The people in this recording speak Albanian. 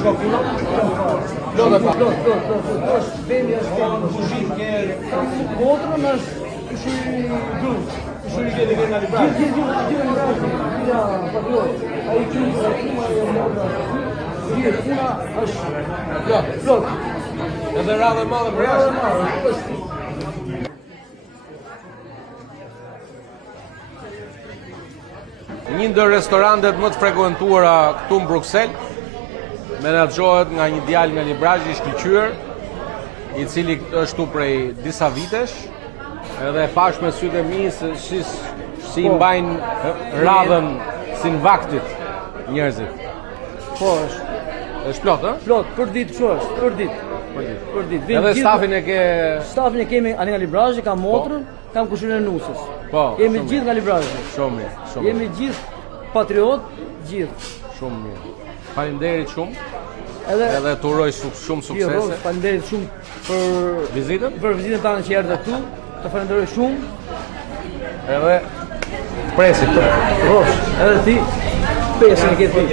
shko puna? Është vemi është Kuzhin ke... motrën është kushuri grup. Kushuri ke nga Librash? Gjithë ja, patriot. Ai qyri puna është plot. Edhe radhe madhe për jashtë? Një ndër restorantet më të frekuentuara këtu në Bruksel menaxhohet nga një djalë nga Librazhi i shkëlqyer, i cili është tu prej disa vitesh, edhe pash me sytë e mi se si i mbajnë radhën si në vaktit njerëzit. Po është. Është plot, ë? Plot, për ditë kështu është, për ditë. Edhe stafin e ke... Stafin e kemi ani nga Librazhi, kam motrën, kam kushirin e nusës. Po. Jemi gjithë nga Librazhi. Shumë mirë, shumë. Jemi gjithë patriot, gjithë. Shumë mirë. Faleminderit shumë. Edhe të uroj shumë suksese. Faleminderit shumë për vizitën. Për vizitën tani që erdhe këtu. Të falenderoj shumë. Edhe presit. Edhe ti, pesën e ke ti.